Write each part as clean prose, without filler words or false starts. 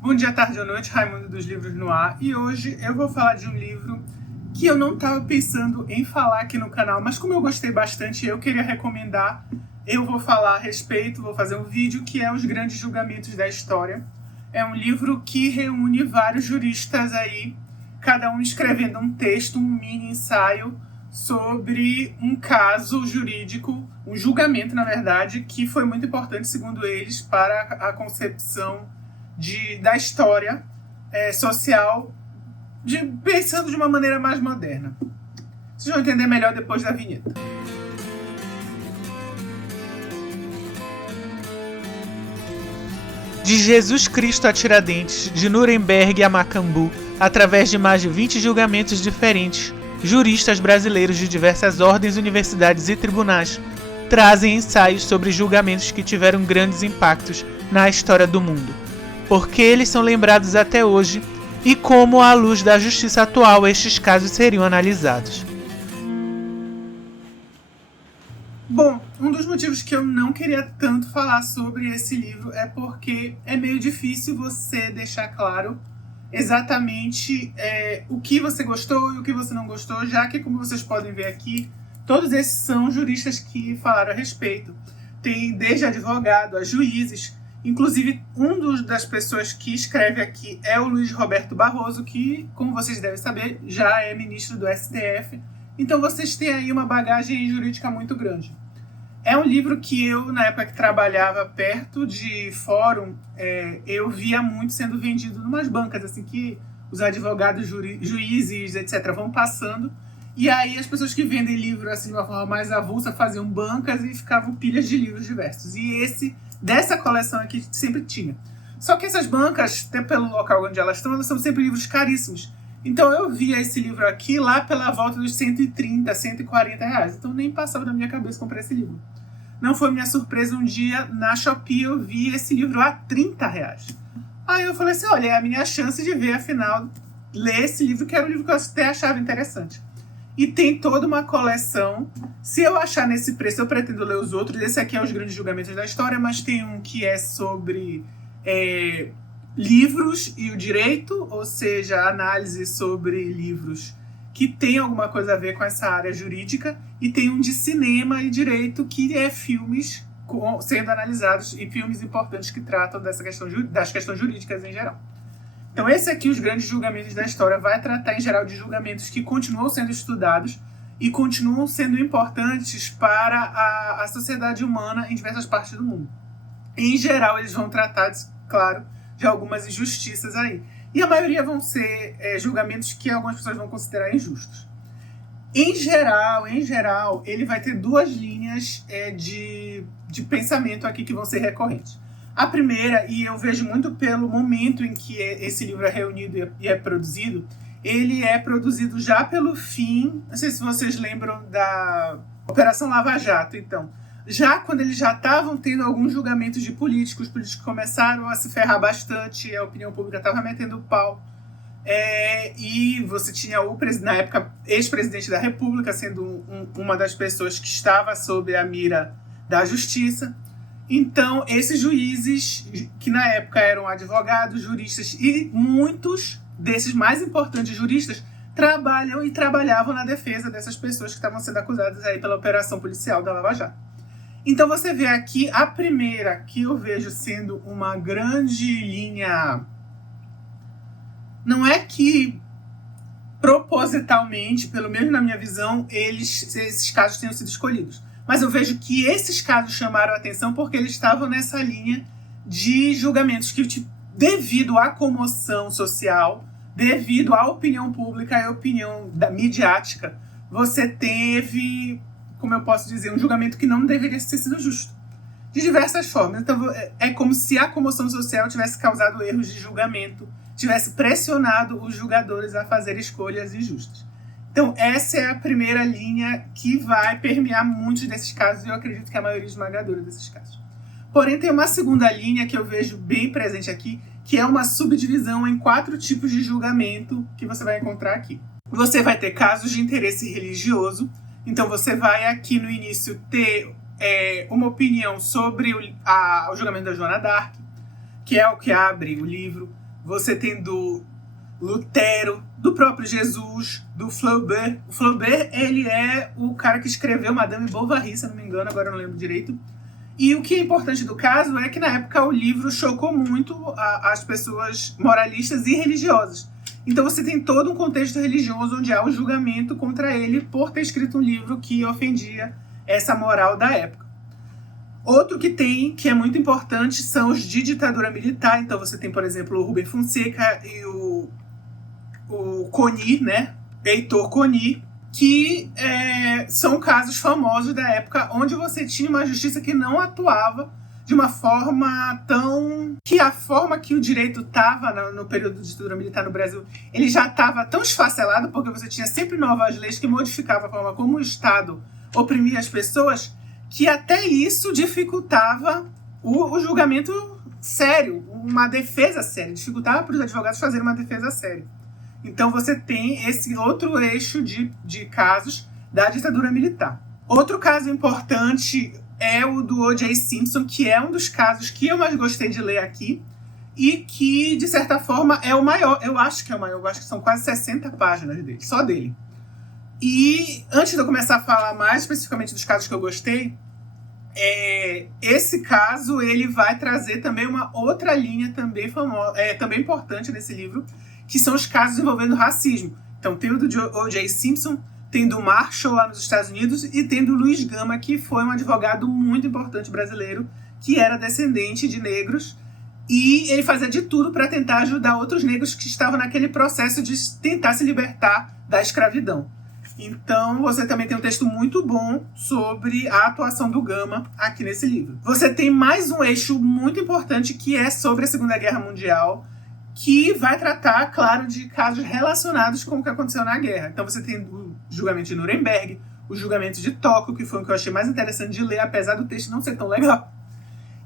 Bom dia, tarde ou noite, Raimundo dos Livros no Ar. E hoje eu vou falar de um livro que eu não estava pensando em falar aqui no canal, mas como eu gostei bastante, eu queria recomendar. Eu vou falar a respeito, vou fazer um vídeo que é Os Grandes Julgamentos da História. É um livro que reúne vários juristas aí, cada um escrevendo um texto, um mini ensaio sobre um caso jurídico, um julgamento, na verdade, que foi muito importante, segundo eles, para a concepção da história social, pensando de uma maneira mais moderna. Vocês vão entender melhor depois da vinheta. De Jesus Cristo a Tiradentes, de Nuremberg a Macambu, através de mais de 20 julgamentos diferentes, juristas brasileiros de diversas ordens, universidades e tribunais trazem ensaios sobre julgamentos que tiveram grandes impactos na história do mundo, porque eles são lembrados até hoje e como, à luz da justiça atual, estes casos seriam analisados. Bom, um dos motivos que eu não queria tanto falar sobre esse livro é porque é meio difícil você deixar claro exatamente o que você gostou e o que você não gostou, já que, como vocês podem ver aqui, todos esses são juristas que falaram a respeito. Tem desde advogado a juízes. Inclusive, das pessoas que escreve aqui é o Luiz Roberto Barroso, que, como vocês devem saber, já é ministro do STF. Então, vocês têm aí uma bagagem jurídica muito grande. É um livro que eu, na época que trabalhava perto de fórum, eu via muito sendo vendido em umas bancas, assim, que os advogados, juízes, etc., vão passando. E aí as pessoas que vendem livro assim, de uma forma mais avulsa faziam bancas e ficavam pilhas de livros diversos. E dessa coleção aqui sempre tinha. Só que essas bancas, até pelo local onde elas são sempre livros caríssimos. Então eu via esse livro aqui lá pela volta dos 130, 140 reais. Então nem passava na minha cabeça comprar esse livro. Não foi minha surpresa, um dia na Shopee eu vi esse livro a 30 reais. Aí eu falei assim, olha, é a minha chance de ver, afinal, ler esse livro, que era um livro que eu até achava interessante. E tem toda uma coleção. Se eu achar nesse preço, eu pretendo ler os outros. Esse aqui é Os Grandes Julgamentos da História, mas tem um que é sobre livros e o direito, ou seja, análise sobre livros que tem alguma coisa a ver com essa área jurídica. E tem um de cinema e direito, que é filmes sendo analisados e filmes importantes que tratam das questões jurídicas em geral. Então esse aqui, Os Grandes Julgamentos da História, vai tratar em geral de julgamentos que continuam sendo estudados e continuam sendo importantes para a sociedade humana em diversas partes do mundo. Em geral, eles vão tratar, claro, de algumas injustiças aí. E a maioria vão ser julgamentos que algumas pessoas vão considerar injustos. Em geral, ele vai ter duas linhas de pensamento aqui que vão ser recorrentes. A primeira, e eu vejo muito pelo momento em que esse livro é reunido e é produzido, ele é produzido já pelo fim, não sei se vocês lembram da Operação Lava Jato, então. Já quando eles já estavam tendo alguns julgamentos de políticos, os políticos começaram a se ferrar bastante, a opinião pública estava metendo o pau. E você tinha na época, ex-presidente da República sendo uma das pessoas que estava sob a mira da justiça. Então, esses juízes, que na época eram advogados, juristas, e muitos desses mais importantes juristas trabalhavam na defesa dessas pessoas que estavam sendo acusadas aí pela operação policial da Lava Jato. Então você vê aqui a primeira que eu vejo sendo uma grande linha. Não é que propositalmente, pelo menos na minha visão, esses casos tenham sido escolhidos. Mas eu vejo que esses casos chamaram a atenção porque eles estavam nessa linha de julgamentos que, devido à comoção social, devido à opinião pública e à opinião midiática, você teve, como eu posso dizer, um julgamento que não deveria ter sido justo. De diversas formas. Então, é como se a comoção social tivesse causado erros de julgamento, tivesse pressionado os julgadores a fazer escolhas injustas. Então, essa é a primeira linha que vai permear muitos desses casos, e eu acredito que a maioria esmagadora desses casos. Porém, tem uma segunda linha que eu vejo bem presente aqui, que é uma subdivisão em 4 tipos de julgamento que você vai encontrar aqui. Você vai ter casos de interesse religioso, então você vai aqui no início ter uma opinião sobre o julgamento da Joana d'Arc, que é o que abre o livro. você tem do Lutero, do próprio Jesus, do Flaubert. O Flaubert, ele é o cara que escreveu Madame Bovary, se eu não me engano, agora eu não lembro direito. E o que é importante do caso é que, na época, o livro chocou muito as pessoas moralistas e religiosas. Então você tem todo um contexto religioso onde há um julgamento contra ele por ter escrito um livro que ofendia essa moral da época. Outro que tem, que é muito importante, são os de ditadura militar. Então você tem, por exemplo, o Rubem Fonseca e o Coni, né? Heitor Coni, que são casos famosos da época onde você tinha uma justiça que não atuava de uma forma tão... que a forma que o direito estava no período de ditadura militar no Brasil, ele já estava tão esfacelado, porque você tinha sempre novas leis que modificavam a forma como o Estado oprimia as pessoas, que até isso dificultava o julgamento sério, uma defesa séria, dificultava para os advogados fazerem uma defesa séria. Então você tem esse outro eixo de casos da ditadura militar. Outro caso importante é o do O.J. Simpson, que é um dos casos que eu mais gostei de ler aqui e que, de certa forma, é o maior. Eu acho que é o maior, eu acho que são quase 60 páginas dele, só dele. E antes de eu começar a falar mais especificamente dos casos que eu gostei, esse caso ele vai trazer também uma outra linha também famosa, também importante nesse livro, que são os casos envolvendo racismo. Então tem o do O.J. Simpson, tem do Marshall lá nos Estados Unidos e tem do Luiz Gama, que foi um advogado muito importante brasileiro, que era descendente de negros, e ele fazia de tudo para tentar ajudar outros negros que estavam naquele processo de tentar se libertar da escravidão. Então você também tem um texto muito bom sobre a atuação do Gama aqui nesse livro. Você tem mais um eixo muito importante que é sobre a Segunda Guerra Mundial, que vai tratar, claro, de casos relacionados com o que aconteceu na guerra. Então você tem o julgamento de Nuremberg, o julgamento de Tóquio, que foi o que eu achei mais interessante de ler, apesar do texto não ser tão legal.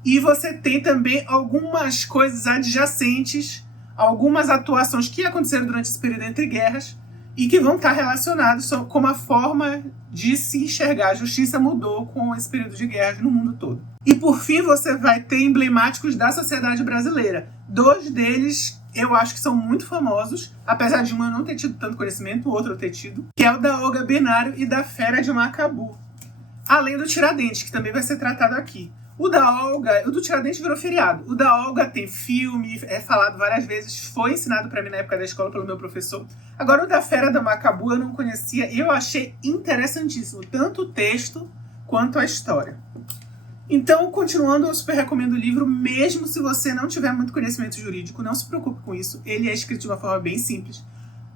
E você tem também algumas coisas adjacentes, algumas atuações que aconteceram durante esse período entre guerras e que vão estar relacionados com a forma de se enxergar. A justiça mudou com esse período de guerras no mundo todo. E por fim você vai ter emblemáticos da sociedade brasileira. 2 deles eu acho que são muito famosos, apesar de um eu não ter tido tanto conhecimento, o outro eu ter tido, que é o da Olga Benário e da Fera de Macabu. Além do Tiradentes, que também vai ser tratado aqui. O da Olga, o do Tiradentes virou feriado. O da Olga tem filme, é falado várias vezes, foi ensinado para mim na época da escola pelo meu professor. Agora o da Fera da Macabu eu não conhecia e eu achei interessantíssimo, tanto o texto quanto a história. Então, continuando, eu super recomendo o livro, mesmo se você não tiver muito conhecimento jurídico, não se preocupe com isso, ele é escrito de uma forma bem simples.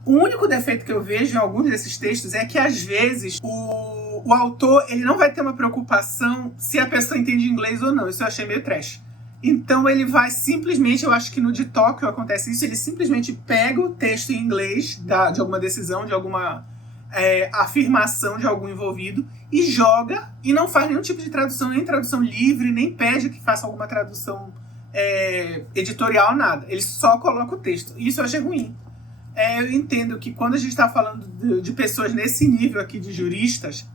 O único defeito que eu vejo em alguns desses textos é que, às vezes, o autor ele não vai ter uma preocupação se a pessoa entende inglês ou não. Isso eu achei meio trash. Então ele vai simplesmente, eu acho que no de Tóquio acontece isso, ele simplesmente pega o texto em inglês de alguma decisão, de alguma afirmação de algum envolvido e joga e não faz nenhum tipo de tradução, nem tradução livre, nem pede que faça alguma tradução editorial, nada. Ele só coloca o texto. Isso eu achei ruim. Eu entendo que quando a gente está falando de pessoas nesse nível aqui de juristas,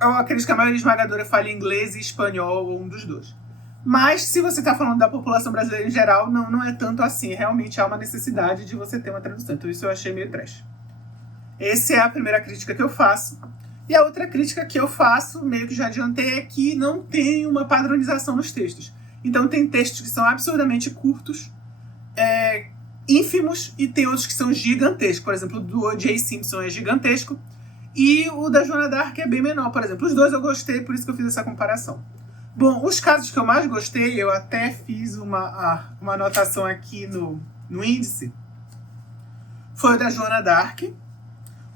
eu acredito que a maioria esmagadora fala inglês e espanhol, ou um dos dois. Mas se você está falando da população brasileira em geral, não é tanto assim. Realmente há uma necessidade de você ter uma tradução. Então isso eu achei meio trash. Essa é a primeira crítica que eu faço. E a outra crítica que eu faço, meio que já adiantei, é que não tem uma padronização nos textos. Então tem textos que são absurdamente curtos, ínfimos, e tem outros que são gigantescos. Por exemplo, o do O.J. Simpson é gigantesco e o da Joana d'Arc é bem menor. Por exemplo, os dois eu gostei, por isso que eu fiz essa comparação. Bom, os casos que eu mais gostei, eu até fiz uma anotação aqui no índice, foi o da Joana d'Arc,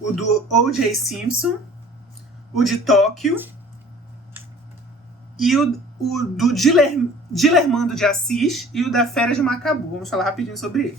o do O.J. Simpson, o de Tóquio e o do Dilermando de Assis e o da Fera de Macabu. Vamos falar rapidinho sobre ele.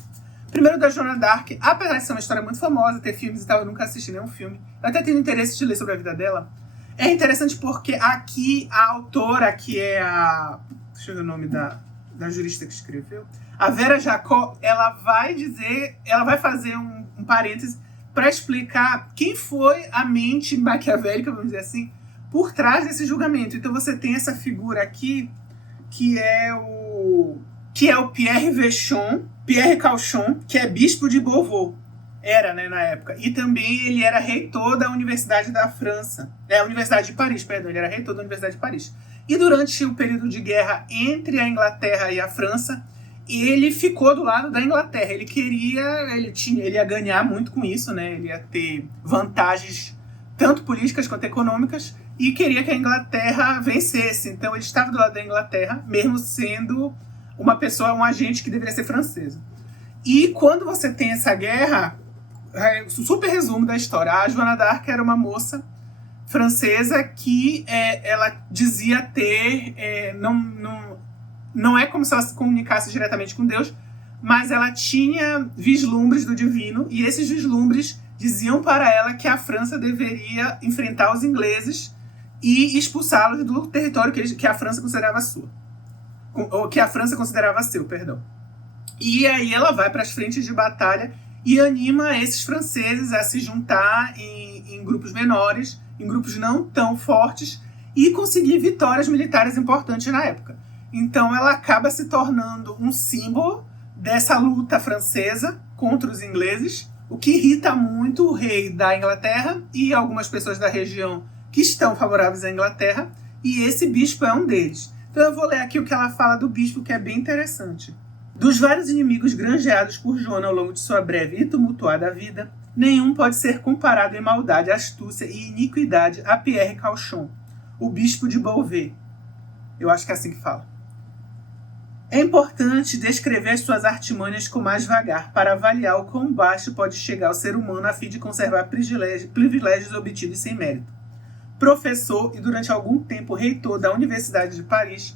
Primeiro, da Joana d'Arc, apesar de ser uma história muito famosa, ter filmes e tal, eu nunca assisti nenhum filme. Eu até tenho interesse de ler sobre a vida dela. É interessante porque aqui a autora, que é a... deixa eu ver o nome da jurista que escreveu. A Vera Jacó, ela vai fazer um parêntese para explicar quem foi a mente maquiavélica, vamos dizer assim, por trás desse julgamento. Então você tem essa figura aqui, que é o que é o Pierre Cauchon, que é bispo de Beauvau. Era, né, na época. E também ele era reitor da Universidade da França. Universidade de Paris, perdão. Ele era reitor da Universidade de Paris. E durante o período de guerra entre a Inglaterra e a França, ele ficou do lado da Inglaterra. Ele ia ganhar muito com isso, né? Ele ia ter vantagens tanto políticas quanto econômicas e queria que a Inglaterra vencesse. Então ele estava do lado da Inglaterra, mesmo sendo um agente que deveria ser francesa. E quando você tem essa guerra, super resumo da história, a Joana d'Arc era uma moça francesa que ela dizia ter, não é como se ela se comunicasse diretamente com Deus, mas ela tinha vislumbres do divino, e esses vislumbres diziam para ela que a França deveria enfrentar os ingleses e expulsá-los do território que a França considerava sua. Ou que a França considerava seu, perdão. E aí ela vai para as frentes de batalha e anima esses franceses a se juntar em grupos menores, em grupos não tão fortes, e conseguir vitórias militares importantes na época. Então ela acaba se tornando um símbolo dessa luta francesa contra os ingleses, o que irrita muito o rei da Inglaterra e algumas pessoas da região que estão favoráveis à Inglaterra, e esse bispo é um deles. Então eu vou ler aqui o que ela fala do bispo, que é bem interessante. Dos vários inimigos granjeados por Joana ao longo de sua breve e tumultuada vida, nenhum pode ser comparado em maldade, astúcia e iniquidade a Pierre Cauchon, o bispo de Beauvais. Eu acho que é assim que fala. É importante descrever as suas artimanhas com mais vagar para avaliar o quão baixo pode chegar o ser humano a fim de conservar privilégios obtidos sem mérito. Professor e durante algum tempo reitor da Universidade de Paris,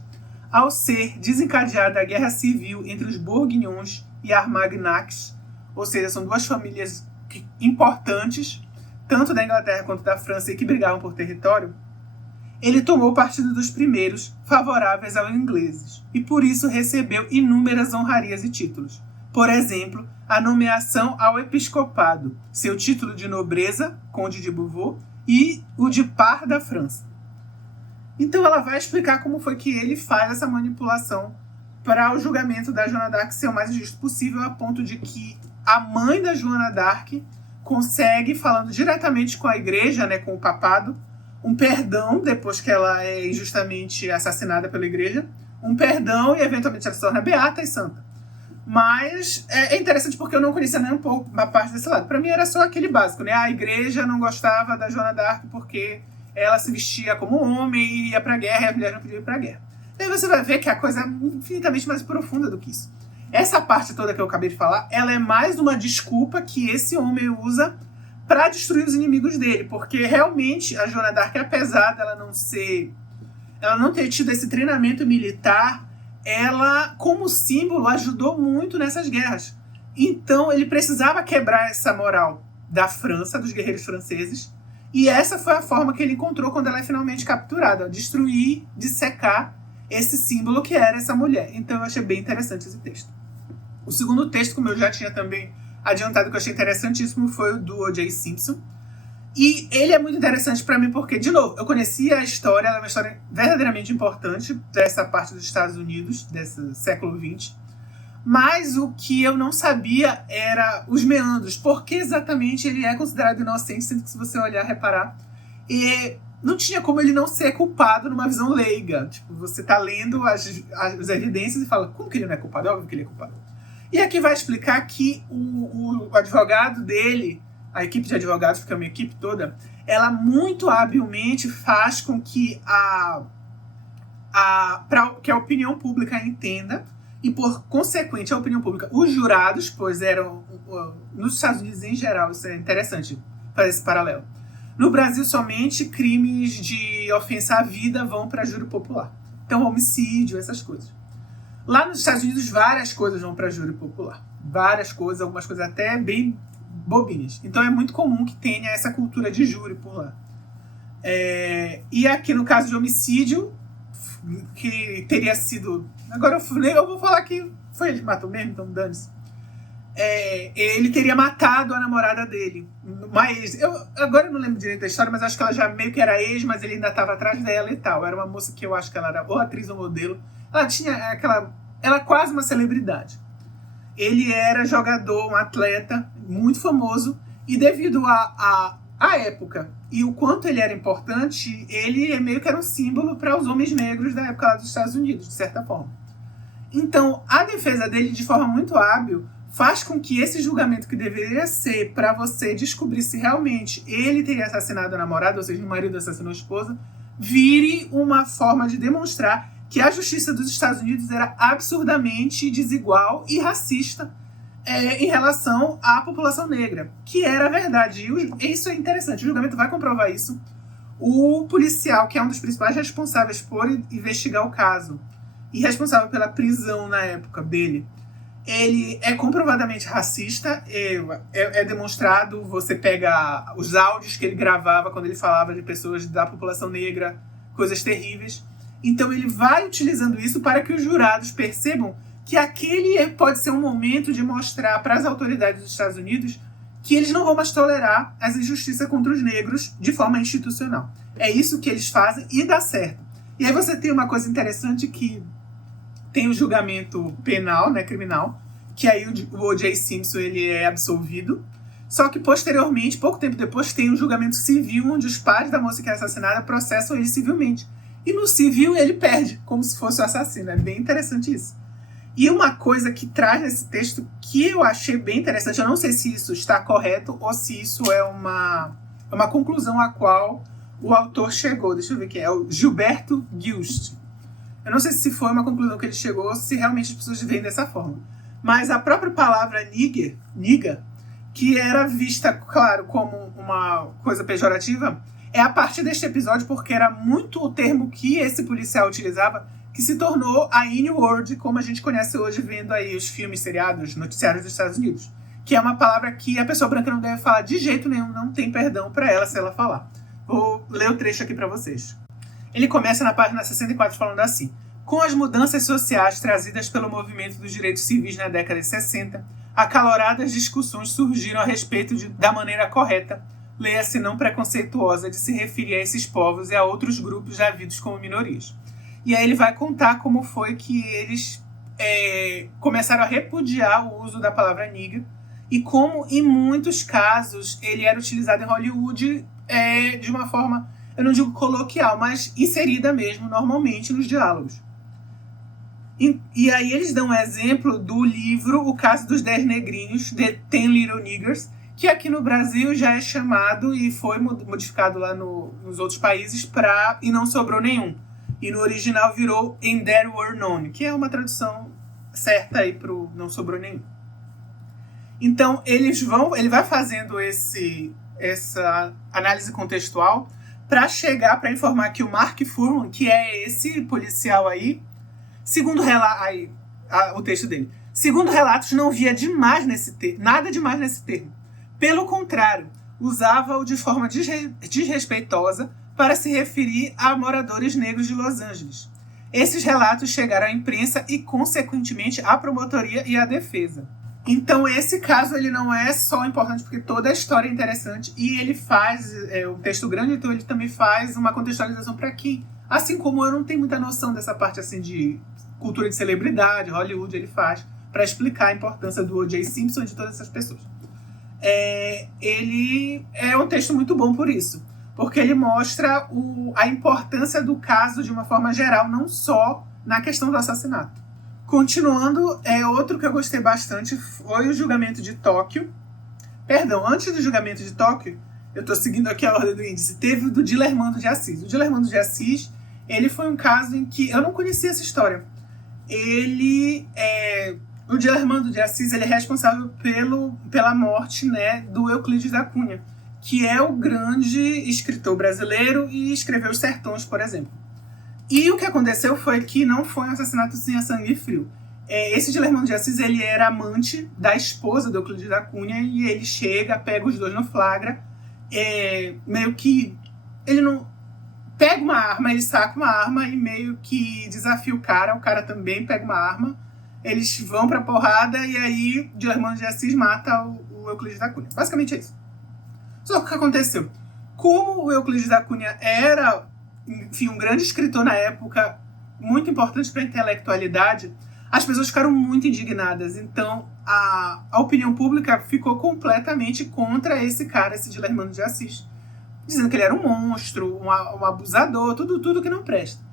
ao ser desencadeada a guerra civil entre os Bourguignons e Armagnacs, ou seja, são duas famílias importantes, tanto da Inglaterra quanto da França, e que brigavam por território, ele tomou partido dos primeiros, favoráveis aos ingleses, e por isso recebeu inúmeras honrarias e títulos. Por exemplo, a nomeação ao episcopado, seu título de nobreza, Conde de Beauvau, e o de par da França. Então ela vai explicar como foi que ele faz essa manipulação para o julgamento da Joana d'Arc ser o mais justo possível, a ponto de que a mãe da Joana d'Arc consegue, falando diretamente com a igreja, né, com o papado, um perdão depois que ela é injustamente assassinada pela igreja, um perdão e eventualmente ela se torna beata e santa. Mas é interessante porque eu não conhecia nem um pouco uma parte desse lado. Para mim era só aquele básico, né? A igreja não gostava da Joana d'Arc porque ela se vestia como homem e ia pra guerra, e a mulher não podia ir pra guerra. Aí você vai ver que a coisa é infinitamente mais profunda do que isso. Essa parte toda que eu acabei de falar, ela é mais uma desculpa que esse homem usa para destruir os inimigos dele, porque realmente a Joana d'Arc, apesar dela não ter tido esse treinamento militar, ela, como símbolo, ajudou muito nessas guerras. Então ele precisava quebrar essa moral da França, dos guerreiros franceses, e essa foi a forma que ele encontrou quando ela é finalmente capturada, destruir, dissecar esse símbolo que era essa mulher. Então eu achei bem interessante esse texto. O segundo texto, como eu já tinha também adiantado, que eu achei interessantíssimo, foi o do O.J. Simpson. E ele é muito interessante para mim porque, de novo, eu conhecia a história, ela é uma história verdadeiramente importante dessa parte dos Estados Unidos, desse século XX. Mas o que eu não sabia era os meandros. Por que exatamente ele é considerado inocente, sendo que se você olhar, reparar, não tinha como ele não ser culpado numa visão leiga. Tipo, você tá lendo as evidências e fala, como que ele não é culpado? É óbvio que ele é culpado. E aqui vai explicar que o advogado dele, a equipe de advogados, porque é uma equipe toda, ela muito habilmente faz com que que a opinião pública entenda, e por consequente a opinião pública, os jurados, pois eram, nos Estados Unidos em geral, isso é interessante fazer esse paralelo. No Brasil, somente crimes de ofensa à vida vão para júri popular. Então, homicídio, essas coisas. Lá nos Estados Unidos, várias coisas vão para júri popular. Várias coisas, algumas coisas até bem bobinhas. Então é muito comum que tenha essa cultura de júri por lá. E aqui no caso de homicídio, que teria sido... Agora eu vou falar que foi ele que matou mesmo, então dane-se. Ele teria matado a namorada dele. Mas agora eu não lembro direito da história, mas acho que ela já meio que era ex, mas ele ainda estava atrás dela e tal. Era uma moça que eu acho que ela era ou atriz ou modelo. Ela tinha aquela... era quase uma celebridade. Ele era jogador, um atleta muito famoso, e devido à época e o quanto ele era importante, ele meio que era um símbolo para os homens negros da época lá dos Estados Unidos, de certa forma. Então, a defesa dele, de forma muito hábil, faz com que esse julgamento que deveria ser para você descobrir se realmente ele teria assassinado a namorada, ou seja, o marido assassinou a esposa, vire uma forma de demonstrar que a justiça dos Estados Unidos era absurdamente desigual e racista em relação à população negra, que era a verdade. E isso é interessante, o julgamento vai comprovar isso. O policial, que é um dos principais responsáveis por investigar o caso, e responsável pela prisão na época dele, ele é comprovadamente racista, é demonstrado, você pega os áudios que ele gravava quando ele falava de pessoas da população negra, coisas terríveis. Então ele vai utilizando isso para que os jurados percebam que aquele pode ser um momento de mostrar para as autoridades dos Estados Unidos que eles não vão mais tolerar as injustiças contra os negros de forma institucional. É isso que eles fazem e dá certo. E aí você tem uma coisa interessante que tem o julgamento penal, né, criminal, que aí o O.J. Simpson ele é absolvido. Só que posteriormente, pouco tempo depois, tem um julgamento civil onde os pais da moça que é assassinada processam ele civilmente. E no civil ele perde, como se fosse o assassino. É bem interessante isso. E uma coisa que traz nesse texto que eu achei bem interessante, eu não sei se isso está correto ou se isso é uma conclusão a qual o autor chegou. Deixa eu ver quem é o Gilberto Gilst. Eu não sei se foi uma conclusão que ele chegou ou se realmente as pessoas veem dessa forma. Mas a própria palavra nigga, que era vista, claro, como uma coisa pejorativa, é a partir deste episódio, porque era muito o termo que esse policial utilizava, que se tornou a N-word, como a gente conhece hoje vendo aí os filmes, seriados, noticiários dos Estados Unidos. Que é uma palavra que a pessoa branca não deve falar de jeito nenhum, não tem perdão para ela se ela falar. Vou ler o trecho aqui para vocês. Ele começa na página 64 falando assim: com as mudanças sociais trazidas pelo movimento dos direitos civis na década de 60, acaloradas discussões surgiram a respeito da maneira correta, leia-se não preconceituosa, de se referir a esses povos e a outros grupos já vistos como minorias. E aí ele vai contar como foi que eles começaram a repudiar o uso da palavra nigga e como, em muitos casos, ele era utilizado em Hollywood de uma forma, eu não digo coloquial, mas inserida mesmo, normalmente, nos diálogos. E aí eles dão um exemplo do livro O Caso dos 10 Negrinhos, The 10 Little Niggers, que aqui no Brasil já é chamado e foi modificado lá nos outros países e não sobrou nenhum. E no original virou And There Were None, que é uma tradução certa aí pro Não Sobrou Nenhum. Então ele vai fazendo essa análise contextual para chegar para informar que o Mark Fuhrman, que é esse policial aí, segundo o texto dele, segundo relatos, não via nada demais nesse termo. Pelo contrário, usava-o de forma desrespeitosa para se referir a moradores negros de Los Angeles. Esses relatos chegaram à imprensa e, consequentemente, à promotoria e à defesa. Então, esse caso ele não é só importante porque toda a história é interessante e ele faz, um texto grande, então ele também faz uma contextualização para quem, assim como eu não tenho muita noção dessa parte assim de cultura de celebridade, Hollywood, ele faz para explicar a importância do O.J. Simpson e de todas essas pessoas. Ele é um texto muito bom por isso, porque ele mostra a importância do caso de uma forma geral, não só na questão do assassinato. Continuando, outro que eu gostei bastante foi o julgamento de Tóquio. Perdão, antes do julgamento de Tóquio, eu estou seguindo aqui a ordem do índice, teve o do Dilermando de Assis. O Dilermando de Assis, ele foi um caso em que eu não conhecia essa história. O Dilermando de Assis ele é responsável pela morte, né, do Euclides da Cunha, que é o grande escritor brasileiro e escreveu Os Sertões, por exemplo. E o que aconteceu foi que não foi um assassinato sem a sangue frio. Esse Dilermando de Assis ele era amante da esposa do Euclides da Cunha e ele chega, pega os dois no flagra, meio que ele não pega uma arma, ele saca uma arma e meio que desafia o cara também pega uma arma, eles vão pra porrada e aí o Dilermando de Assis mata o Euclides da Cunha. Basicamente é isso. Só que o que aconteceu? Como o Euclides da Cunha era, enfim, um grande escritor na época, muito importante para a intelectualidade, as pessoas ficaram muito indignadas. Então, a opinião pública ficou completamente contra esse cara, esse Dilermano de Assis, dizendo que ele era um monstro, um abusador, tudo que não presta.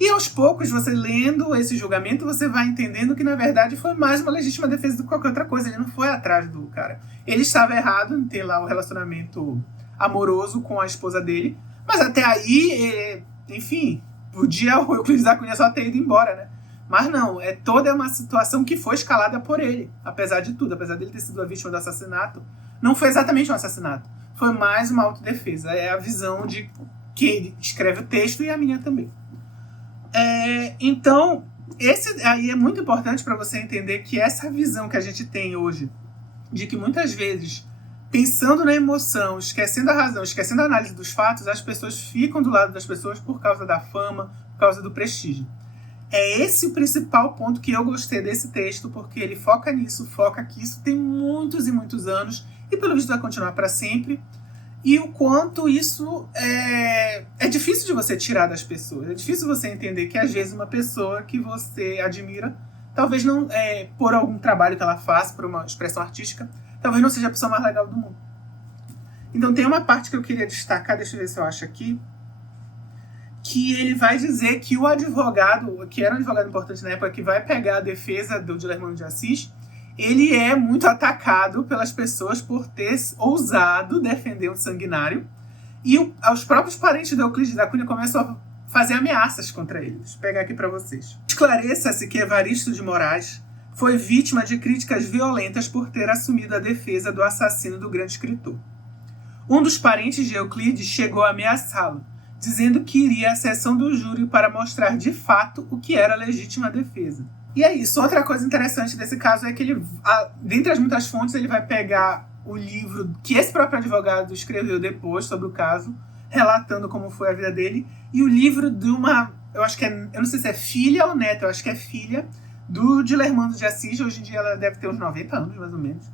E aos poucos, você lendo esse julgamento, você vai entendendo que, na verdade, foi mais uma legítima defesa do que qualquer outra coisa. Ele não foi atrás do cara. Ele estava errado em ter lá o relacionamento amoroso com a esposa dele, mas até aí, enfim, podia o Euclides da Cunha só ter ido embora, né? Mas não, toda uma situação que foi escalada por ele, apesar de tudo, apesar dele ter sido a vítima do assassinato. Não foi exatamente um assassinato, foi mais uma autodefesa. É a visão de quem escreve o texto e a minha também. Então, esse aí é muito importante para você entender que essa visão que a gente tem hoje, de que muitas vezes, pensando na emoção, esquecendo a razão, esquecendo a análise dos fatos, as pessoas ficam do lado das pessoas por causa da fama, por causa do prestígio. É esse o principal ponto que eu gostei desse texto, porque ele foca nisso, foca que isso tem muitos e muitos anos, e pelo visto vai continuar para sempre, e o quanto isso é difícil de você tirar das pessoas. É difícil você entender que, às vezes, uma pessoa que você admira, talvez não, por algum trabalho que ela faça, por uma expressão artística, talvez não seja a pessoa mais legal do mundo. Então tem uma parte que eu queria destacar, deixa eu ver se eu acho aqui, que ele vai dizer que o advogado, que era um advogado importante na época, que vai pegar a defesa do Dilermano de Assis, ele é muito atacado pelas pessoas por ter ousado defender um sanguinário, e os próprios parentes de Euclides da Cunha começam a fazer ameaças contra ele. Deixa eu pegar aqui para vocês. Esclareça-se que Evaristo de Moraes foi vítima de críticas violentas por ter assumido a defesa do assassino do grande escritor. Um dos parentes de Euclides chegou a ameaçá-lo, dizendo que iria à sessão do júri para mostrar de fato o que era legítima defesa. E é isso. Outra coisa interessante desse caso é que ele, dentre as muitas fontes, ele vai pegar o livro que esse próprio advogado escreveu depois sobre o caso, relatando como foi a vida dele, e o livro de uma, eu não sei se é filha ou neta, eu acho que é filha do Dilermano de Assis. Hoje em dia ela deve ter uns 90 anos, mais ou menos,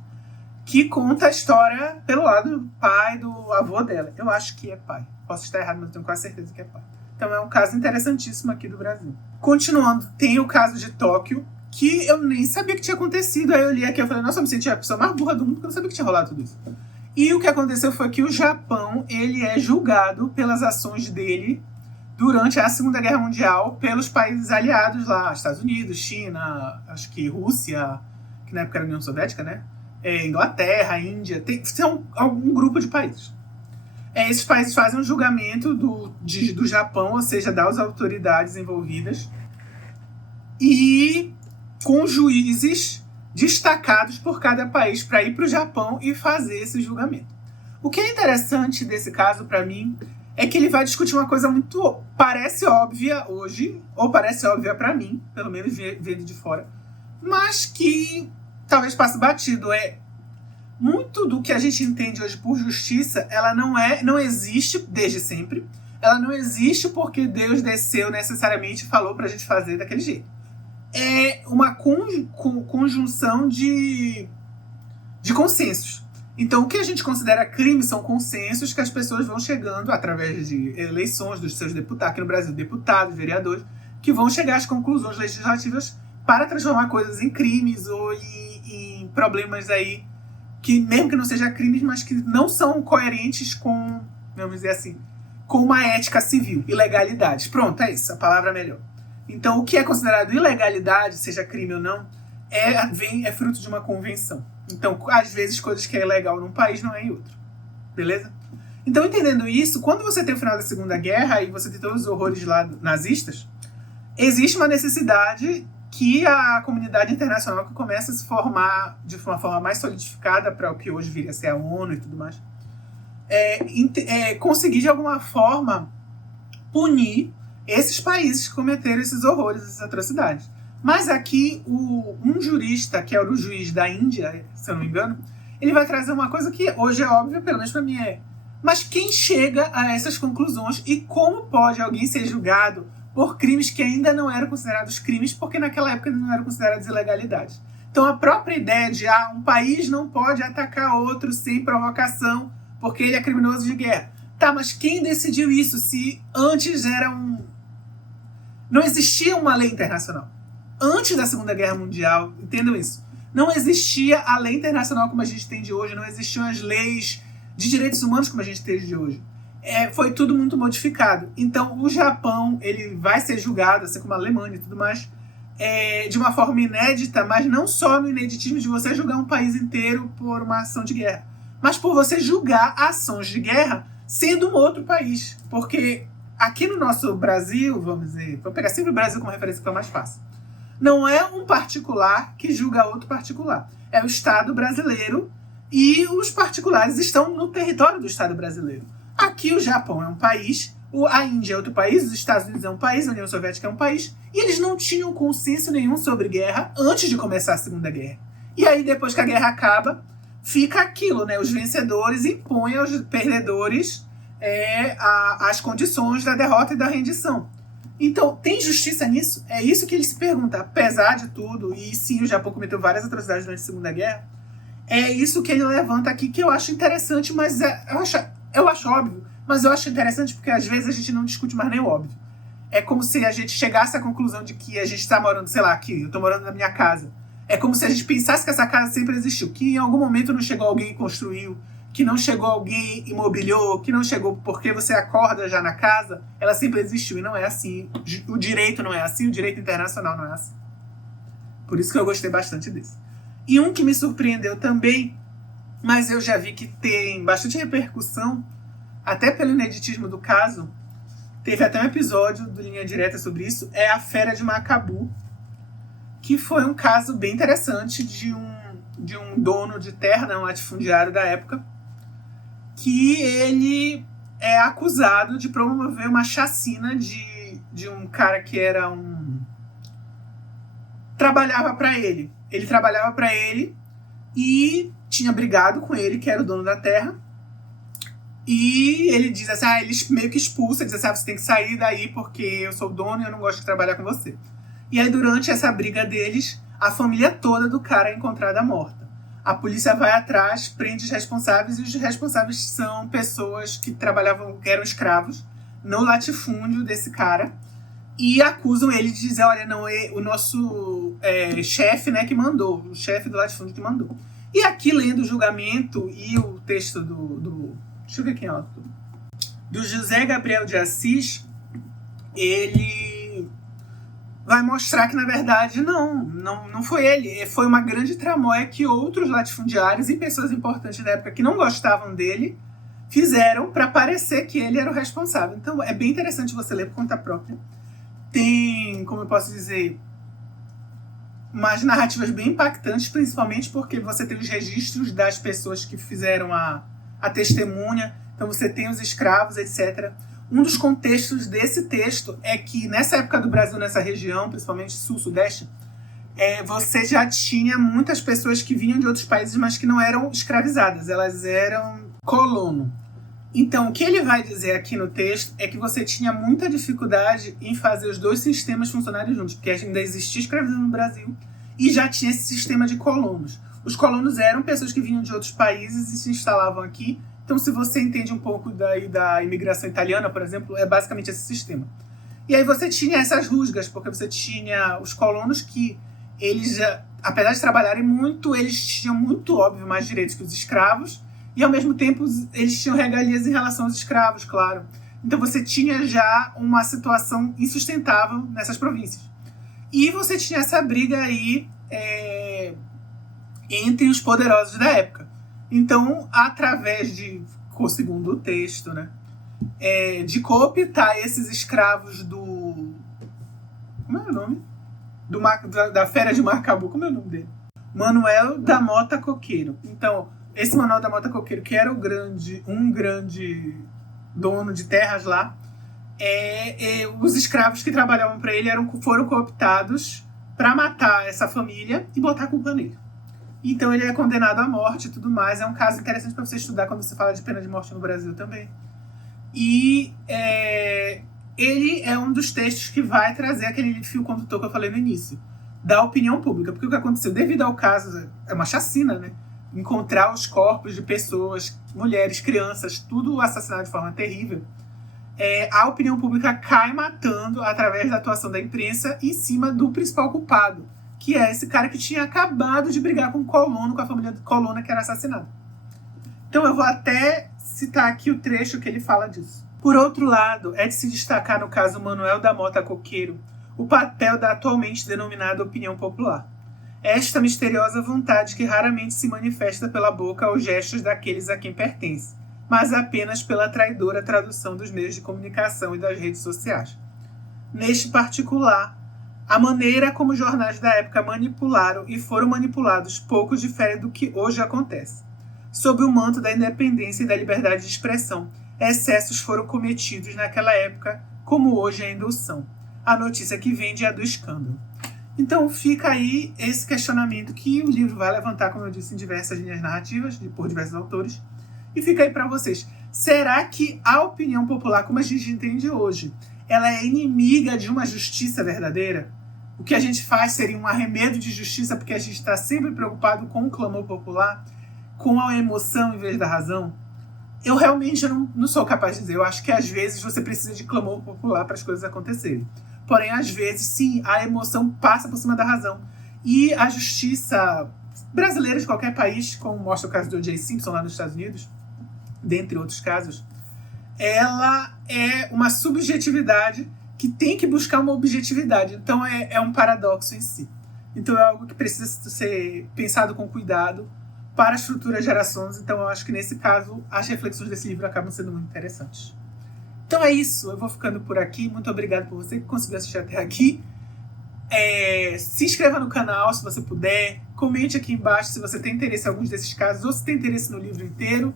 que conta a história pelo lado do pai, do avô dela. Eu acho que é pai. Posso estar errado, mas eu tenho quase certeza que é pai. Então é um caso interessantíssimo aqui do Brasil. Continuando, tem o caso de Tóquio, que eu nem sabia que tinha acontecido. Aí eu li aqui e falei, nossa, eu me senti a pessoa mais burra do mundo, porque eu não sabia que tinha rolado tudo isso. E o que aconteceu foi que o Japão, ele é julgado pelas ações dele durante a Segunda Guerra Mundial pelos países aliados lá, Estados Unidos, China, acho que Rússia, que na época era a União Soviética, né? Inglaterra, Índia, tem algum grupo de países. Esses países fazem um julgamento do Japão, ou seja, das autoridades envolvidas, e com juízes destacados por cada país para ir para o Japão e fazer esse julgamento. O que é interessante desse caso para mim é que ele vai discutir uma coisa muito, parece óbvia hoje, ou parece óbvia para mim, pelo menos vendo de fora, mas que talvez passe batido. Muito do que a gente entende hoje por justiça, ela não existe desde sempre. Ela não existe porque Deus desceu necessariamente e falou pra gente fazer daquele jeito. É uma conjunção de consensos. Então, o que a gente considera crime são consensos que as pessoas vão chegando através de eleições dos seus deputados, aqui no Brasil, deputados, vereadores, que vão chegar às conclusões legislativas para transformar coisas em crimes ou em problemas aí que, mesmo que não sejam crimes, mas que não são coerentes com, vamos dizer assim, com uma ética civil. Ilegalidades. Pronto, é isso, a palavra é melhor. Então, o que é considerado ilegalidade, seja crime ou não, é fruto de uma convenção. Então, às vezes, coisas que é legal num país não é em outro. Beleza? Então, entendendo isso, quando você tem o final da Segunda Guerra e você tem todos os horrores lá nazistas, existe uma necessidade que a comunidade internacional que começa a se formar de uma forma mais solidificada para o que hoje viria a ser a ONU e tudo mais, conseguir de alguma forma punir esses países que cometeram esses horrores, essas atrocidades. Mas aqui um jurista, que era o juiz da Índia, se eu não me engano, ele vai trazer uma coisa que hoje é óbvia, pelo menos para mim mas quem chega a essas conclusões e como pode alguém ser julgado por crimes que ainda não eram considerados crimes, porque naquela época não eram considerados ilegalidades. Então a própria ideia de um país não pode atacar outro sem provocação, porque ele é criminoso de guerra. Tá, mas quem decidiu isso se antes não existia uma lei internacional? antes da Segunda Guerra Mundial, entendam isso. Não existia a lei internacional como a gente tem de hoje, não existiam as leis de direitos humanos como a gente tem de hoje. Foi tudo muito modificado. Então, o Japão ele vai ser julgado, assim como a Alemanha e tudo mais, de uma forma inédita, mas não só no ineditismo de você julgar um país inteiro por uma ação de guerra, mas por você julgar ações de guerra sendo um outro país. Porque aqui no nosso Brasil, vamos pegar sempre o Brasil como referência que é mais fácil, não é um particular que julga outro particular. É o Estado brasileiro e os particulares estão no território do Estado brasileiro. Aqui o Japão é um país, a Índia é outro país, os Estados Unidos é um país, a União Soviética é um país, e eles não tinham consenso nenhum sobre guerra antes de começar a Segunda Guerra. E aí, depois que a guerra acaba, fica aquilo, né? Os vencedores impõem aos perdedores as condições da derrota e da rendição. Então, tem justiça nisso? É isso que ele se pergunta. Apesar de tudo, e sim, o Japão cometeu várias atrocidades durante a Segunda Guerra, é isso que ele levanta aqui, que eu acho interessante, mas eu acho óbvio, mas eu acho interessante porque às vezes a gente não discute mais nem o óbvio. É como se a gente chegasse à conclusão de que a gente está morando, sei lá, aqui, eu estou morando na minha casa. É como se a gente pensasse que essa casa sempre existiu, que em algum momento não chegou alguém e construiu, que não chegou alguém e imobiliou, que não chegou porque você acorda já na casa, ela sempre existiu, e não é assim. O direito não é assim, o direito internacional não é assim. Por isso que eu gostei bastante desse. E um que me surpreendeu também, mas eu já vi que tem bastante repercussão, até pelo ineditismo do caso, teve até um episódio do Linha Direta sobre isso, é a Fera de Macabu, que foi um caso bem interessante de um dono de terra, um latifundiário da época, que ele é acusado de promover uma chacina de um cara que era trabalhava para ele. Ele trabalhava para ele e tinha brigado com ele, que era o dono da terra. E ele diz assim, ele meio que expulsa, diz assim, você tem que sair daí porque eu sou o dono e eu não gosto de trabalhar com você. E aí, durante essa briga deles, a família toda do cara é encontrada morta. A polícia vai atrás, prende os responsáveis, e os responsáveis são pessoas que trabalhavam, que eram escravos, no latifúndio desse cara, e acusam ele de dizer, olha, não, o nosso chefe, né, que mandou, o chefe do latifúndio que mandou. E aqui, lendo o julgamento e o texto deixa eu ver quem é o autor, do José Gabriel de Assis, ele vai mostrar que, na verdade, não foi ele. Foi uma grande tramóia que outros latifundiários e pessoas importantes da época que não gostavam dele fizeram para parecer que ele era o responsável. Então, é bem interessante você ler por conta própria. Tem, como eu posso dizer, umas narrativas bem impactantes, principalmente porque você tem os registros das pessoas que fizeram a testemunha. Então, você tem os escravos, etc. Um dos contextos desse texto é que, nessa época do Brasil, nessa região, principalmente sul-sudeste, você já tinha muitas pessoas que vinham de outros países, mas que não eram escravizadas, elas eram colono. Então, o que ele vai dizer aqui no texto é que você tinha muita dificuldade em fazer os dois sistemas funcionarem juntos, porque ainda existia escravidão no Brasil e já tinha esse sistema de colonos. Os colonos eram pessoas que vinham de outros países e se instalavam aqui. Então, se você entende um pouco da imigração italiana, por exemplo, é basicamente esse sistema. E aí você tinha essas rusgas, porque você tinha os colonos que eles, apesar de trabalharem muito, eles tinham muito, óbvio, mais direitos que os escravos, e ao mesmo tempo eles tinham regalias em relação aos escravos, claro. Então você tinha já uma situação insustentável nessas províncias. E você tinha essa briga aí entre os poderosos da época. Então, através segundo o texto, né, de cooptar esses escravos do... Como é o nome? Da Fera de Macabu, como é o nome dele? Manuel da Mota Coqueiro. Então, esse Manuel da Mota Coqueiro, que era um grande dono de terras lá, os escravos que trabalhavam para ele foram cooptados para matar essa família e botar a culpa nele. Então ele é condenado à morte e tudo mais. É um caso interessante para você estudar quando você fala de pena de morte no Brasil também. E ele é um dos textos que vai trazer aquele fio condutor que eu falei no início, da opinião pública. Porque o que aconteceu? Devido ao caso, é uma chacina, né? Encontrar os corpos de pessoas, mulheres, crianças, tudo assassinado de forma terrível. a opinião pública cai matando através da atuação da imprensa em cima do principal culpado, que é esse cara que tinha acabado de brigar com o Colono, com a família do Colonna que era assassinado. Então eu vou até citar aqui o trecho que ele fala disso. Por outro lado, é de se destacar no caso Manuel da Mota Coqueiro o papel da atualmente denominada opinião popular. Esta misteriosa vontade que raramente se manifesta pela boca ou gestos daqueles a quem pertence, mas apenas pela traidora tradução dos meios de comunicação e das redes sociais. Neste particular, a maneira como os jornais da época manipularam e foram manipulados pouco difere do que hoje acontece. Sob o manto da independência e da liberdade de expressão, excessos foram cometidos naquela época, como hoje ainda o são. A notícia que vende é a do escândalo. Então fica aí esse questionamento que o livro vai levantar, como eu disse, em diversas linhas narrativas, por diversos autores. E fica aí para vocês. Será que a opinião popular, como a gente entende hoje, ela é inimiga de uma justiça verdadeira? O que a gente faz seria um arremedo de justiça porque a gente está sempre preocupado com o clamor popular, com a emoção em vez da razão? Eu realmente não sou capaz de dizer. Eu acho que às vezes você precisa de clamor popular para as coisas acontecerem. Porém, às vezes, sim, a emoção passa por cima da razão. E a justiça brasileira de qualquer país, como mostra o caso do O.J. Simpson lá nos Estados Unidos, dentre outros casos, ela é uma subjetividade que tem que buscar uma objetividade. Então é um paradoxo em si. Então é algo que precisa ser pensado com cuidado para as futuras gerações. Então eu acho que nesse caso as reflexões desse livro acabam sendo muito interessantes. Então é isso, eu vou ficando por aqui. Muito obrigado por você que conseguiu assistir até aqui. Se inscreva no canal se você puder. Comente aqui embaixo se você tem interesse em alguns desses casos ou se tem interesse no livro inteiro.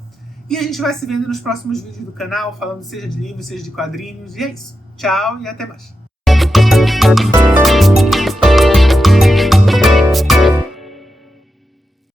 E a gente vai se vendo nos próximos vídeos do canal, falando seja de livros, seja de quadrinhos. E é isso. Tchau e até mais.